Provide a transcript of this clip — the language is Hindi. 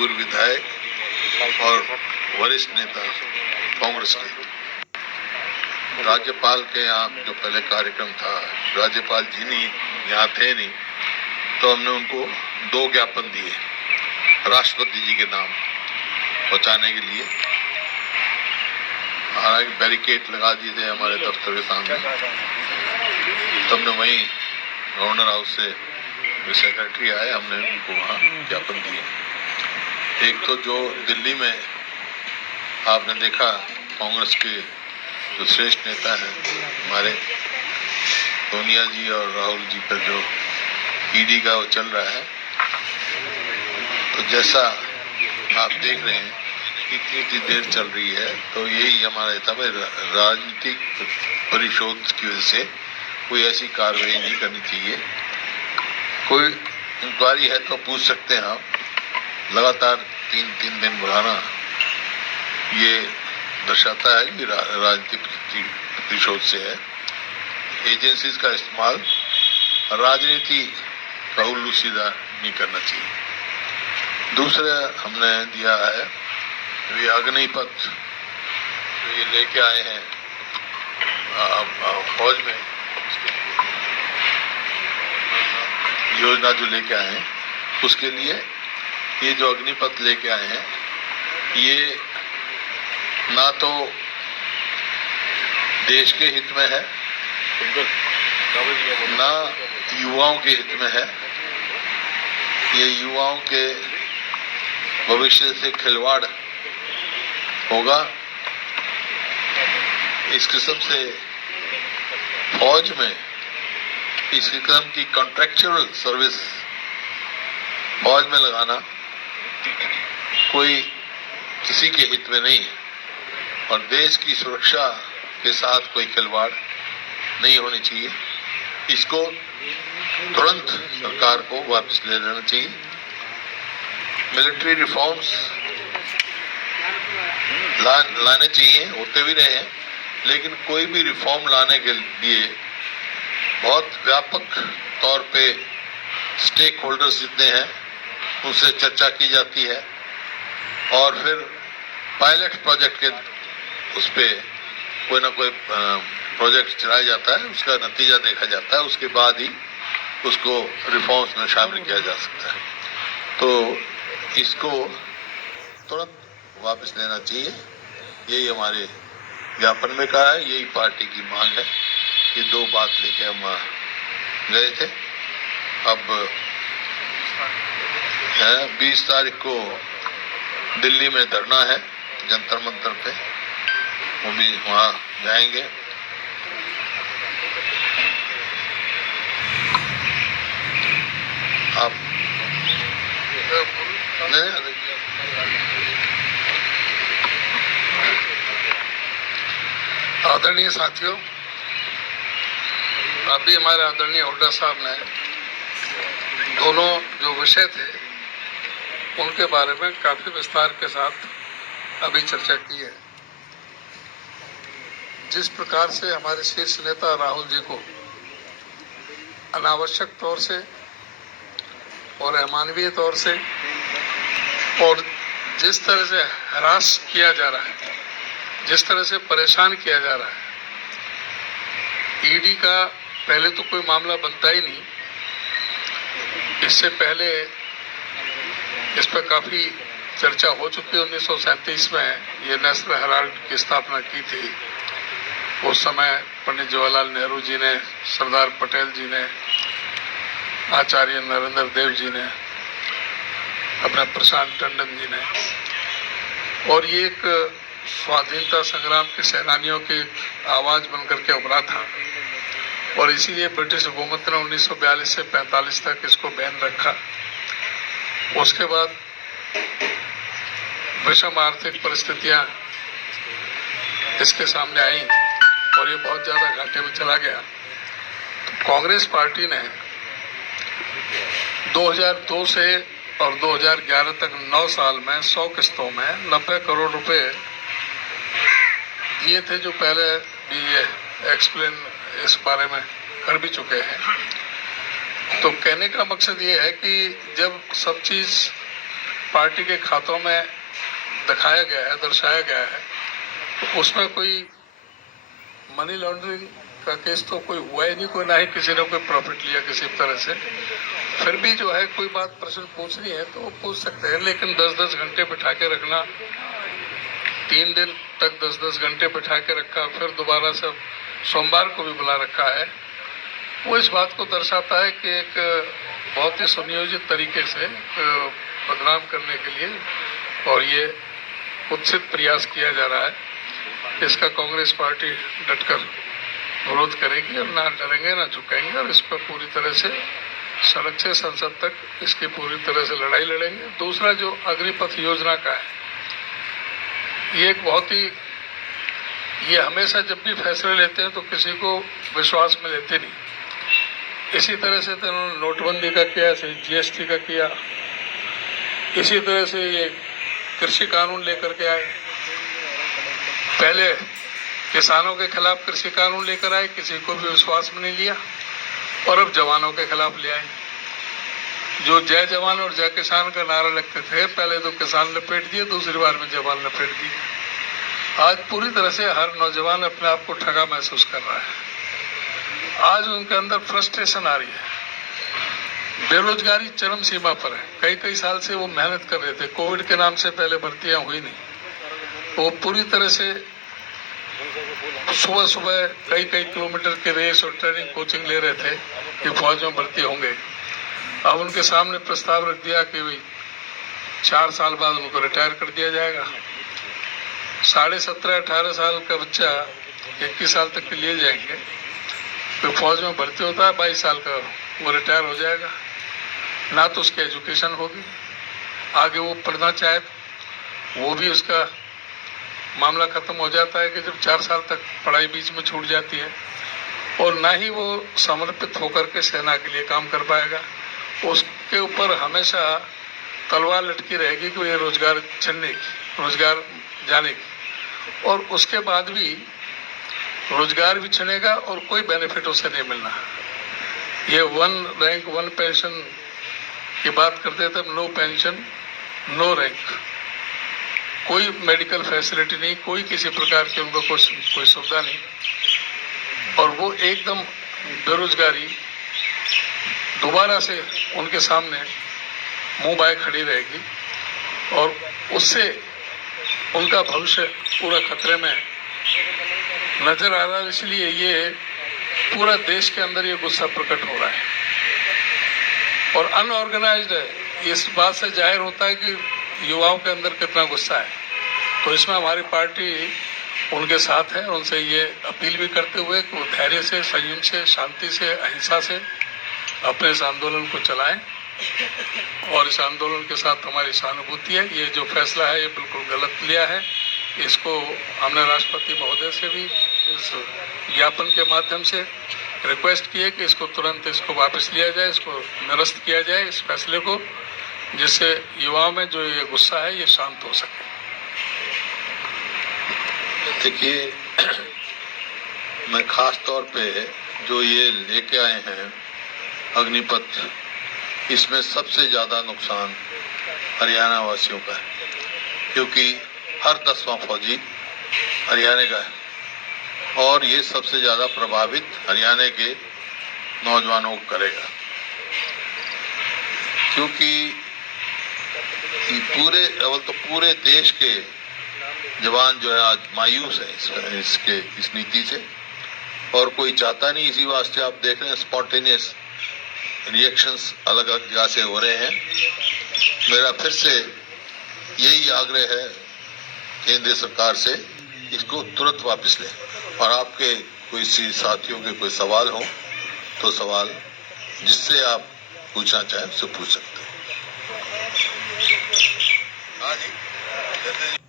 पूर्व विधायक और वरिष्ठ नेता कांग्रेस के। राज्यपाल के यहाँ जो पहले कार्यक्रम था, राज्यपाल जी नहीं यहाँ थे नहीं, तो हमने उनको 2 ज्ञापन दिए राष्ट्रपति जी के नाम पहुंचाने के लिए। हालांकि बैरिकेड लगा दिए थे हमारे दफ्तर के सामने। तब ने वहीं गवर्नर हाउस से सेक्रेटरी आए, हमने उनको वहाँ ज्ञापन दिए। एक तो जो दिल्ली में आपने देखा कांग्रेस के जो श्रेष्ठ नेता हैं हमारे सोनिया जी और राहुल जी पर जो ईडी का वो चल रहा है, तो जैसा आप देख रहे हैं इतनी देर चल रही है, तो यही हमारा था भाई राजनीतिक परिशोध की वजह से कोई ऐसी कार्रवाई नहीं करनी चाहिए। कोई इंक्वायरी है तो पूछ सकते हैं आप, लगातार 3 दिन बढ़ाना ये दर्शाता है कि राजनीतिक प्रतिशोध से है। एजेंसीज का इस्तेमाल राजनीति का उल्लू सीधा नहीं करना चाहिए। दूसरा हमने दिया है ये अग्निपथ जो ये लेके आए हैं फौज में, योजना जो लेके आए हैं उसके लिए ये जो अग्निपथ लेके आए हैं, ये ना तो देश के हित में है, ना युवाओं के हित में है। ये युवाओं के भविष्य से खिलवाड़ होगा। इस किस्म से फौज में इस किस्म की कॉन्ट्रैक्चुअल सर्विस फौज में लगाना कोई किसी के हित में नहीं है, और देश की सुरक्षा के साथ कोई खिलवाड़ नहीं होनी चाहिए। इसको तुरंत सरकार को वापस ले लेना चाहिए। मिलिट्री रिफॉर्म्स लाने चाहिए, होते भी रहे हैं, लेकिन कोई भी रिफॉर्म लाने के लिए बहुत व्यापक तौर पे स्टेक होल्डर्स जितने हैं उनसे चर्चा की जाती है, और फिर पायलट प्रोजेक्ट के उस पे कोई ना कोई प्रोजेक्ट चलाया जाता है, उसका नतीजा देखा जाता है, उसके बाद ही उसको रिफॉर्म्स में शामिल किया जा सकता है। तो इसको तुरंत वापस लेना चाहिए, यही हमारे ज्ञापन में कहा है, यही पार्टी की मांग है। ये 2 बात लेके हम गए थे। अब 20 तारीख को दिल्ली में धरना है जंतर मंतर पे, वो भी वहाँ जाएंगे। आप आदरणीय साथियों, अभी हमारे आदरणीय हुड्डा साहब ने दोनों जो विषय थे उनके बारे में काफी विस्तार के साथ अभी चर्चा की है। जिस प्रकार से हमारे शीर्ष नेता राहुल जी को अनावश्यक तौर से और अमानवीय तौर से और जिस तरह से हरास किया जा रहा है, जिस तरह से परेशान किया जा रहा है, ईडी का पहले तो कोई मामला बनता ही नहीं। इससे पहले इस पर काफी चर्चा हो चुकी है। 1937 में ये नेशनल हेराल्ड की स्थापना की थी। उस समय पंडित जवाहरलाल नेहरू जी ने, सरदार पटेल जी ने, आचार्य नरेंद्र देव जी ने, अपने प्रशांत टंडन जी ने, और ये एक स्वाधीनता संग्राम के सेनानियों की आवाज बनकर के उभरा था, और इसीलिए ब्रिटिश हुकूमत ने 1942 से 45 तक इसको बैन रखा। उसके बाद विषम आर्थिक परिस्थितियां इसके सामने आई और ये बहुत ज्यादा घाटे में चला गया। तो कांग्रेस पार्टी ने 2002 से और 2011 तक 9 साल में 100 किस्तों में 90 करोड़ रुपए दिए थे, जो पहले भी ये एक्सप्लेन इस बारे में कर भी चुके हैं। तो कहने का मकसद ये है कि जब सब चीज पार्टी के खातों में दिखाया गया है, दर्शाया गया है, तो उसमें कोई मनी लॉन्ड्रिंग का केस तो कोई हुआ ही नहीं, कोई ना ही किसी ने कोई प्रॉफिट लिया किसी तरह से। फिर भी जो है कोई बात प्रश्न पूछनी है तो वो पूछ सकते हैं, लेकिन 10-10 घंटे बिठा के रखना, 3 दिन तक 10-10 घंटे बिठा के रखा, फिर दोबारा से सोमवार को भी बुला रखा है, वो इस बात को दर्शाता है कि एक बहुत ही सुनियोजित तरीके से बदनाम करने के लिए और ये कुत्सित प्रयास किया जा रहा है। इसका कांग्रेस पार्टी डटकर विरोध करेगी और ना डरेंगे ना झुकेंगे, और इस पर पूरी तरह से सड़क से संसद तक इसकी पूरी तरह से लड़ाई लड़ेंगे। दूसरा जो अग्निपथ योजना का है, ये एक बहुत ही, ये हमेशा जब भी फैसले लेते हैं तो किसी को विश्वास में लेते नहीं। इसी तरह से तो उन्होंने नोटबंदी का किया, जीएसटी का किया, इसी तरह से ये कृषि कानून लेकर के आए। पहले किसानों के खिलाफ कृषि कानून लेकर आए, किसी को भी विश्वास में नहीं लिया, और अब जवानों के खिलाफ ले आए। जो जय जवान और जय किसान का नारा लगते थे, पहले तो किसान लपेट दिए, दूसरी बार में जवान लपेट दिए। आज पूरी तरह से हर नौजवान अपने आप को ठगा महसूस कर रहा है। आज उनके अंदर फ्रस्ट्रेशन आ रही है, बेरोजगारी चरम सीमा पर है। कई साल से वो मेहनत कर रहे थे, कोविड के नाम से पहले भर्तियां हुई नहीं, वो पूरी तरह से सुबह सुबह कई किलोमीटर के रेस और ट्रेनिंग कोचिंग ले रहे थे कि फौज में भर्ती होंगे। अब उनके सामने प्रस्ताव रख दिया कि भाई 4 साल बाद उनको रिटायर कर दिया जाएगा। 17.5-18 साल का बच्चा 21 साल तक के लिए जाएंगे, तो फौज में भर्ती होता है 22 साल का, वो रिटायर हो जाएगा। ना तो उसकी एजुकेशन होगी, आगे वो पढ़ना चाहे वो भी उसका मामला खत्म हो जाता है कि जब 4 साल तक पढ़ाई बीच में छूट जाती है, और ना ही वो समर्पित होकर के सेना के लिए काम कर पाएगा। उसके ऊपर हमेशा तलवार लटकी रहेगी कि ये रोजगार छीनने की, रोजगार जाने की, और उसके बाद भी रोजगार भी छिनेगा और कोई बेनिफिट उसे नहीं मिलना। ये 1 रैंक 1 पेंशन की बात करते थे, नो पेंशन नो रैंक, कोई मेडिकल फैसिलिटी नहीं, कोई किसी प्रकार की उनको कोई सुविधा नहीं, और वो एकदम बेरोजगारी दोबारा से उनके सामने मुंह बाए खड़ी रहेगी, और उससे उनका भविष्य पूरा खतरे में नजर आ रहा है। इसलिए ये पूरा देश के अंदर ये गुस्सा प्रकट हो रहा है और अनऑर्गेनाइज्ड है। इस बात से जाहिर होता है कि युवाओं के अंदर कितना गुस्सा है। तो इसमें हमारी पार्टी उनके साथ है, उनसे ये अपील भी करते हुए कि वो धैर्य से, संयम से, शांति से, अहिंसा से अपने इस आंदोलन को चलाएं, और इस आंदोलन के साथ हमारी सहानुभूति है। ये जो फैसला है ये बिल्कुल गलत लिया है। इसको हमने राष्ट्रपति महोदय से भी इस ज्ञापन के माध्यम से रिक्वेस्ट की है कि इसको तुरंत इसको वापस लिया जाए, इसको निरस्त किया जाए इस फैसले को, जिससे युवाओं में जो ये गुस्सा है ये शांत हो सके। देखिए, मैं खास तौर पे जो ये लेके आए हैं अग्निपथ, इसमें सबसे ज्यादा नुकसान हरियाणा वासियों का है, क्योंकि हर 10वां फौजी हरियाणा का है, और ये सबसे ज्यादा प्रभावित हरियाणा के नौजवानों को करेगा, क्योंकि पूरे देश के जवान जो है आज मायूस है इस नीति से, और कोई चाहता नहीं। इसी वास्ते आप देख रहे हैं स्पॉन्टेनियस रिएक्शंस अलग अलग जगह से हो रहे हैं। मेरा फिर से यही आग्रह है केंद्र सरकार से, इसको तुरंत वापस लें, और आपके कोई साथियों के कोई सवाल हो तो सवाल जिससे आप पूछना चाहें उससे पूछ सकते हैं। हाँ जी।